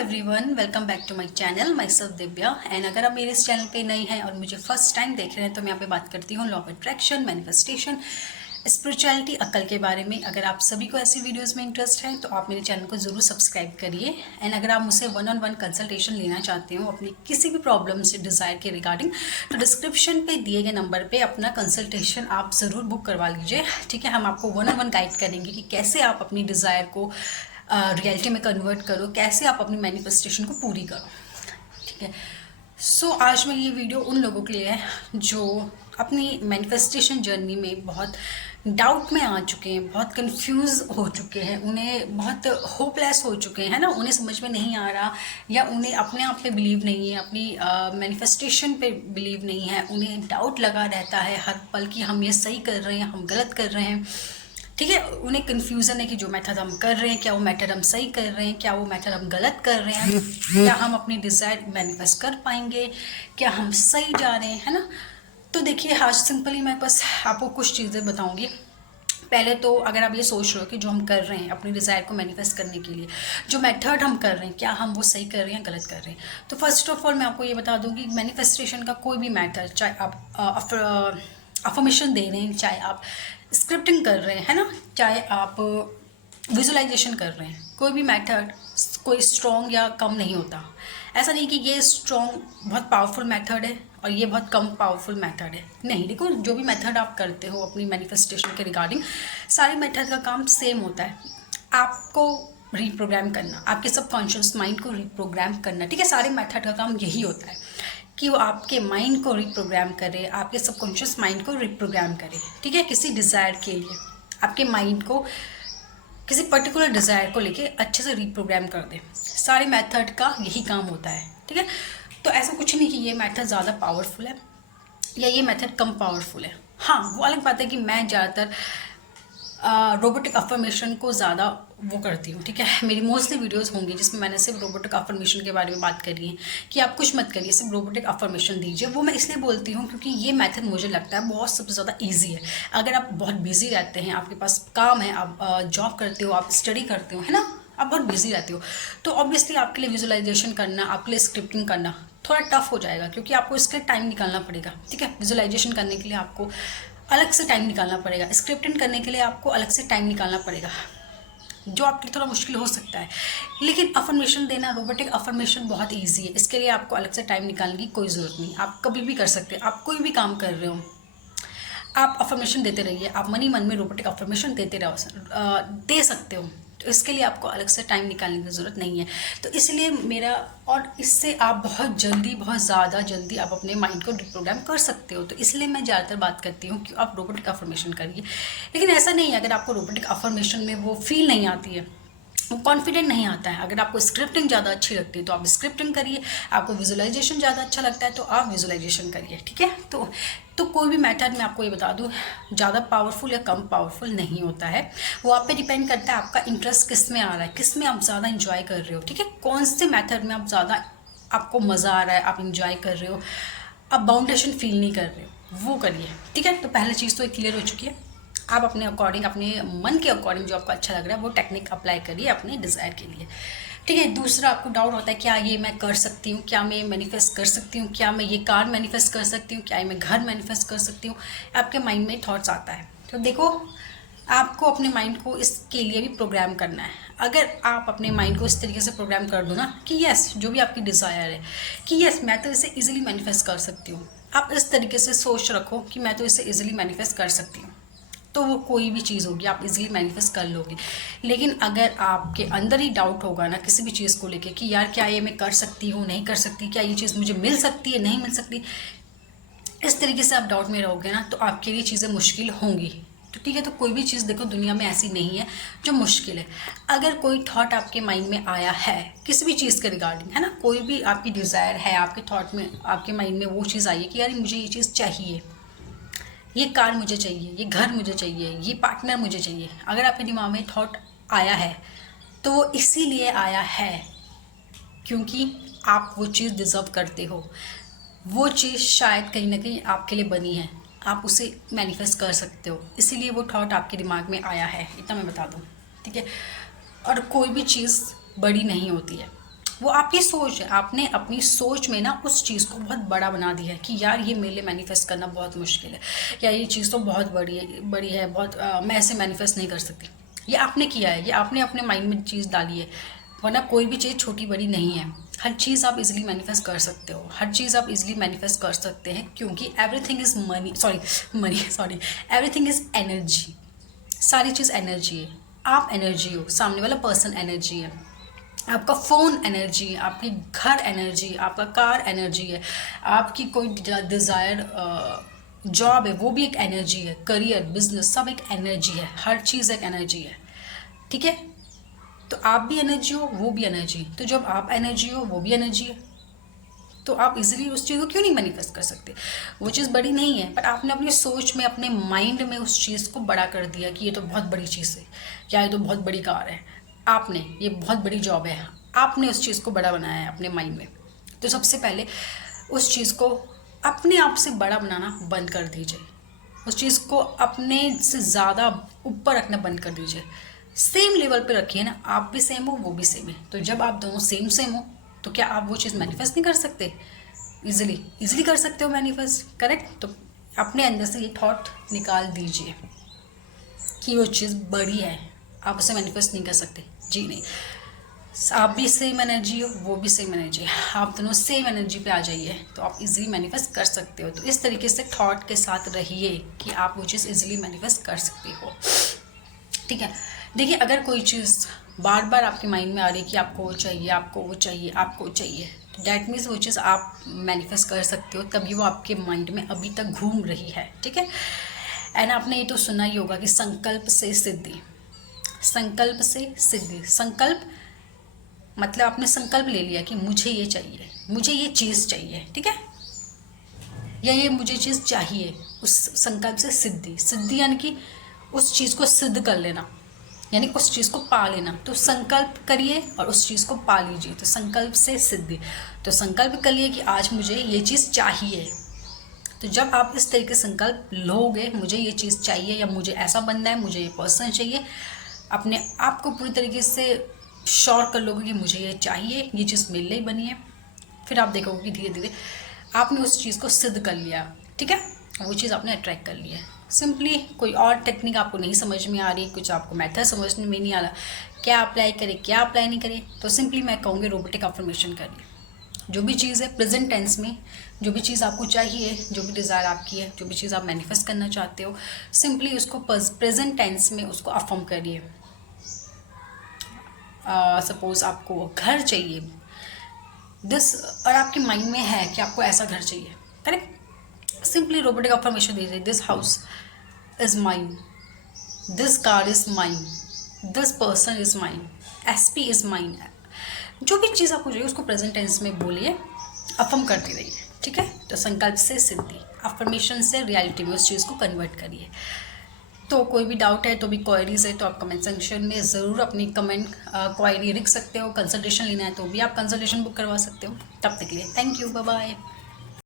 Everyone, welcome back to my channel. Myself Divya. And अगर आप मेरे इस चैनल पे नए हैं और मुझे फर्स्ट टाइम देख रहे हैं तो मैं यहाँ पे बात करती हूँ law of attraction, manifestation, spirituality, अक्ल के बारे में। अगर आप सभी को ऐसी वीडियोस में इंटरेस्ट है तो आप मेरे चैनल को ज़रूर सब्सक्राइब करिए। एंड अगर आप मुझसे 1-on-1 कंसल्टेशन लेना चाहते हो अपनी किसी भी प्रॉब्लम से, डिज़ायर के रिगार्डिंग, तो डिस्क्रिप्शन पे दिए गए नंबर पे अपना कंसल्टेशन आप ज़रूर बुक करवा लीजिए। ठीक है, हम आपको 1-on-1 गाइड करेंगे कि कैसे आप अपनी डिज़ायर को रियलिटी में कन्वर्ट करो, कैसे आप अपनी मैनिफेस्टेशन को पूरी करो। ठीक है, सो आज मैं ये वीडियो उन लोगों के लिए है जो अपनी मैनिफेस्टेशन जर्नी में बहुत डाउट में आ चुके हैं, बहुत कंफ्यूज हो चुके हैं, उन्हें बहुत होपलेस हो चुके हैं ना, उन्हें समझ में नहीं आ रहा, या उन्हें अपने आप पे बिलीव नहीं है, अपनी मैनिफेस्टेशन पे बिलीव नहीं है, उन्हें डाउट लगा रहता है हर पल कि हम ये सही कर रहे हैं, हम गलत कर रहे हैं। ठीक है, उन्हें कन्फ्यूज़न है कि जो मेथड हम कर रहे हैं, क्या वो मेथड हम सही कर रहे हैं, क्या वो मेथड हम गलत कर रहे हैं, क्या हम अपनी डिज़ायर मैनिफेस्ट कर पाएंगे, क्या हम सही जा रहे हैं, है ना। तो देखिए, आज सिंपली मैं बस आपको कुछ चीज़ें बताऊंगी। पहले तो अगर आप ये सोच रहे हो कि जो हम कर रहे हैं अपनी डिज़ायर को मैनिफेस्ट करने के लिए, जो मेथड हम कर रहे हैं, क्या हम वो सही कर रहे हैं, गलत कर रहे हैं, तो फर्स्ट ऑफ ऑल मैं आपको ये बता दूंगी, मैनिफेस्टेशन का कोई भी मेथड, चाहे आप अफर्मेशन दे रहे हैं, चाहे आप स्क्रिप्टिंग कर रहे हैं, है ना, चाहे आप विजुअलाइजेशन कर रहे हैं, कोई भी मेथड कोई स्ट्रॉन्ग या कम नहीं होता। ऐसा नहीं कि ये स्ट्रॉन्ग बहुत पावरफुल मेथड है और ये बहुत कम पावरफुल मेथड है, नहीं। देखो, जो भी मेथड आप करते हो अपनी मैनिफेस्टेशन के रिगार्डिंग, सारे मेथड का काम सेम होता है, आपको रीप्रोग्राम करना, आपके सबकॉन्शियस माइंड को रीप्रोग्राम करना। ठीक है, सारे मेथड का काम यही होता है कि वो आपके माइंड को रिप्रोग्राम करे, आपके सबकॉन्शियस माइंड को रिप्रोग्राम करे। ठीक है, किसी डिज़ायर के लिए आपके माइंड को किसी पर्टिकुलर डिज़ायर को लेके अच्छे से रिप्रोग्राम कर दे। सारे मेथड का यही काम होता है। ठीक है, तो ऐसा कुछ नहीं कि ये मेथड ज़्यादा पावरफुल है या ये मेथड कम पावरफुल है। हाँ, वो अलग बात है कि मैं ज़्यादातर रोबोटिक अफर्मेशन को ज़्यादा वो करती हूँ। ठीक है, मेरी मोस्टली वीडियोस होंगी जिसमें मैंने सिर्फ रोबोटिक अफर्मेशन के बारे में बात करी है कि आप कुछ मत करिए, सिर्फ रोबोटिक अफर्मेशन दीजिए। वो मैं इसलिए बोलती हूँ क्योंकि ये मेथड मुझे लगता है बहुत सबसे ज़्यादा ईजी है। अगर आप बहुत बिजी रहते हैं, आपके पास काम है, आप जॉब करते हो, आप स्टडी करते हो, है ना, आप बहुत बिजी रहते हो, तो ऑब्वियसली आपके लिए विजुअलाइजेशन करना, आपके लिए स्क्रिप्टिंग करना थोड़ा टफ हो जाएगा, क्योंकि आपको इसके टाइम निकालना पड़ेगा। ठीक है, विजुअलाइजेशन करने के लिए आपको अलग से टाइम निकालना पड़ेगा, स्क्रिप्टिंग करने के लिए आपको अलग से टाइम निकालना पड़ेगा, जो आपके लिए थोड़ा मुश्किल हो सकता है। लेकिन अफर्मेशन देना, रोबोटिक अफर्मेशन बहुत इजी है, इसके लिए आपको अलग से टाइम निकालने की कोई ज़रूरत नहीं। आप कभी भी कर सकते हैं, आप कोई भी काम कर रहे हो, आप अफर्मेशन देते रहिए, आप मन ही मन में रोबोटिक अफर्मेशन देते रहो, दे सकते हो। तो इसके लिए आपको अलग से टाइम निकालने की ज़रूरत नहीं है। तो इसलिए मेरा, और इससे आप बहुत जल्दी, बहुत ज़्यादा जल्दी आप अपने माइंड को रिप्रोग्राम कर सकते हो। तो इसलिए मैं ज़्यादातर बात करती हूँ कि आप रोबोटिक अफर्मेशन करिए। लेकिन ऐसा नहीं है, अगर आपको रोबोटिक अफर्मेशन में वो फील नहीं आती है, वो कॉन्फिडेंट नहीं आता है, अगर आपको स्क्रिप्टिंग ज़्यादा अच्छी लगती है तो आप स्क्रिप्टिंग करिए, आपको विजुअलाइजेशन ज़्यादा अच्छा लगता है तो आप विजुअलाइजेशन करिए। ठीक है, तो कोई भी मेथड मैं आपको ये बता दूँ ज़्यादा पावरफुल या कम पावरफुल नहीं होता है। वो आप पे डिपेंड करता है आपका इंटरेस्ट किस में आ रहा है, किस में आप ज़्यादा इंजॉय कर रहे हो। ठीक है, कौन से मेथड में आप ज़्यादा, आपको मज़ा आ रहा है, आप इंजॉय कर रहे हो, आप बाउंडेशन फील नहीं कर रहे हो, वो करिए। ठीक है, तो पहली चीज़ तो ये क्लियर हो चुकी है। आप अपने अकॉर्डिंग, अपने मन के अकॉर्डिंग जो आपको अच्छा लग रहा है वो टेक्निक अप्लाई करिए अपने डिज़ायर के लिए। ठीक है, दूसरा, आपको डाउट होता है क्या ये मैं कर सकती हूँ, क्या मैं मैनिफेस्ट कर सकती हूँ, क्या मैं ये कार मैनिफेस्ट कर सकती हूँ, क्या मैं घर मैनिफेस्ट कर सकती हूँ, आपके माइंड में थॉट्स आता है। तो देखो, आपको अपने माइंड को इसके लिए भी प्रोग्राम करना है। अगर आप अपने माइंड को इस तरीके से प्रोग्राम कर दो ना कि यस, जो भी आपकी डिज़ायर है कि यस मैं तो इसे ईजिली मैनिफेस्ट कर सकती हूँ, आप इस तरीके से सोच रखो कि मैं तो इसे ईजिली मैनिफेस्ट कर सकती हूँ, तो वो कोई भी चीज़ होगी आप इजीली मैनिफेस्ट कर लोगे। लेकिन अगर आपके अंदर ही डाउट होगा ना किसी भी चीज़ को लेके कि यार क्या ये मैं कर सकती हूँ, नहीं कर सकती, क्या ये चीज़ मुझे मिल सकती है, नहीं मिल सकती, इस तरीके से आप डाउट में रहोगे ना तो आपके लिए चीज़ें मुश्किल होंगी। तो ठीक है, तो कोई भी चीज़ देखो दुनिया में ऐसी नहीं है जो मुश्किल है। अगर कोई थॉट आपके माइंड में आया है किसी भी चीज़ के रिगार्डिंग, है ना, कोई भी आपकी डिज़ायर है, आपके थॉट में, आपके माइंड में वो चीज़ आई है कि यार मुझे ये चीज़ चाहिए, ये कार मुझे चाहिए, ये घर मुझे चाहिए, ये पार्टनर मुझे चाहिए, अगर आपके दिमाग में थॉट आया है तो वो इसीलिए आया है क्योंकि आप वो चीज़ डिज़र्व करते हो, वो चीज़ शायद कहीं ना कहीं आपके लिए बनी है, आप उसे मैनिफेस्ट कर सकते हो, इसीलिए वो थॉट आपके दिमाग में आया है, इतना मैं बता दूँ। ठीक है, और कोई भी चीज़ बड़ी नहीं होती है, वो आपकी सोच है, आपने अपनी सोच में ना उस चीज़ को बहुत बड़ा बना दिया है कि यार ये मेरे लिए मैनिफेस्ट करना बहुत मुश्किल है, या ये चीज़ तो बहुत बड़ी है बहुत मैं ऐसे मैनिफेस्ट नहीं कर सकती। ये आपने किया है, ये आपने अपने माइंड में चीज़ डाली है, वरना कोई भी चीज़ छोटी बड़ी नहीं है। हर चीज़ आप इजीली मैनिफेस्ट कर सकते हो, हर चीज़ आप इजीली मैनिफेस्ट कर सकते हैं, क्योंकि everything is money, everything is energy. सारी चीज़ एनर्जी है। आप एनर्जी हो, सामने वाला पर्सन एनर्जी है, आपका फ़ोन एनर्जी है, आपकी घर एनर्जी, आपका कार एनर्जी है, आपकी कोई डिज़ायर जॉब है वो भी एक एनर्जी है, करियर बिजनेस सब एक एनर्जी है, हर चीज़ एक एनर्जी है। ठीक है, तो आप भी एनर्जी हो, वो भी एनर्जी, तो जब आप एनर्जी हो वो भी एनर्जी है, तो आप इजीली उस चीज़ को क्यों नहीं मैनिफेस्ट कर सकते। वो चीज़ बड़ी नहीं है, पर आपने अपनी सोच में, अपने माइंड में उस चीज़ को बड़ा कर दिया कि ये तो बहुत बड़ी चीज़ है, या ये तो बहुत बड़ी कार है, आपने ये बहुत बड़ी जॉब है, आपने उस चीज़ को बड़ा बनाया है अपने माइंड में। तो सबसे पहले उस चीज़ को अपने आप से बड़ा बनाना बंद कर दीजिए, उस चीज़ को अपने से ज़्यादा ऊपर रखना बंद कर दीजिए, सेम लेवल पे रखिए ना, आप भी सेम हो वो भी सेम है। तो जब आप दोनों सेम हो तो क्या आप वो चीज़ मैनिफेस्ट नहीं कर सकते, इजीली कर सकते हो मैनिफेस्ट, करेक्ट। तो अपने अंदर से ये थॉट निकाल दीजिए कि वो चीज़ बड़ी है, आप उसे मैनिफेस्ट नहीं कर सकते, जी नहीं। आप भी सेम एनर्जी हो, वो भी सेम एनर्जी है, आप दोनों सेम एनर्जी पे आ जाइए तो आप इजीली मैनिफेस्ट कर सकते हो। तो इस तरीके से थॉट के साथ रहिए कि आप वो चीज़ इजीली मैनिफेस्ट कर सकते हो। ठीक है, देखिए अगर कोई चीज़ बार बार आपके माइंड में आ रही है कि आपको वो चाहिए, आपको वो चाहिए, आपको चाहिए, तो डैट मीन्स वो चीज़ आप मैनिफेस्ट कर सकते हो, तभी वो आपके माइंड में अभी तक घूम रही है। ठीक है, एंड आपने ये तो सुना ही होगा कि संकल्प से सिद्धि, संकल्प से सिद्धि। संकल्प मतलब आपने संकल्प ले लिया कि मुझे ये चाहिए, मुझे ये चीज़ चाहिए, ठीक है, या ये मुझे चीज़ चाहिए, उस संकल्प से सिद्धि। सिद्धि यानी कि उस चीज़ को सिद्ध कर लेना, यानी उस चीज़ को पा लेना। तो संकल्प करिए और उस चीज़ को पा लीजिए, तो संकल्प से सिद्धि। तो संकल्प करिए कि आज मुझे ये चीज़ चाहिए, तो जब आप इस तरीके से संकल्प लोगे, मुझे ये चीज़ चाहिए या मुझे ऐसा बनना है, मुझे ये पर्सन चाहिए, अपने आप को पूरी तरीके से श्योर कर लोगे कि मुझे ये चाहिए, ये चीज़ मेरे लिए ही बनी है, फिर आप देखोगे कि धीरे धीरे आपने उस चीज़ को सिद्ध कर लिया। ठीक है, वो चीज़ आपने अट्रैक्ट कर लिया। सिंपली कोई और टेक्निक आपको नहीं समझ में आ रही, कुछ आपको मेथड समझ में नहीं आ रहा, क्या अप्लाई करें क्या अप्लाई नहीं करें, तो सिंपली मैं कहूँगी रोबोटिक अफर्मेशन करिए। जो भी चीज़ है प्रेजेंट टेंस में, जो भी चीज़ आपको चाहिए, जो भी डिज़ायर आपकी है, जो भी चीज़ आप मैनिफेस्ट करना चाहते हो, सिंपली उसको प्रेजेंट टेंस में उसको अफर्म करिए। सपोज आपको घर चाहिए दिस, और आपके माइंड में है कि आपको ऐसा घर चाहिए, करेक्ट, सिंपली रोबोटिक अफर्मेशन दीजिए, this house is mine, this car is mine, this person is mine, SP is mine. जो भी चीज़ आपको चाहिए उसको प्रेजेंट टेंस में बोलिए, अफर्म करती रहिए। ठीक है, तो संकल्प से सिद्धि, अफर्मेशन से रियलिटी में उस चीज़ को कन्वर्ट करिए। तो कोई भी डाउट है तो भी क्वायरीज है तो आप कमेंट सेक्शन में ज़रूर अपनी कमेंट क्वायरी लिख सकते हो। कंसल्टेशन लेना है तो भी आप कंसल्टेशन बुक करवा सकते हो। तब तक के लिए थैंक यू, बाय बाय।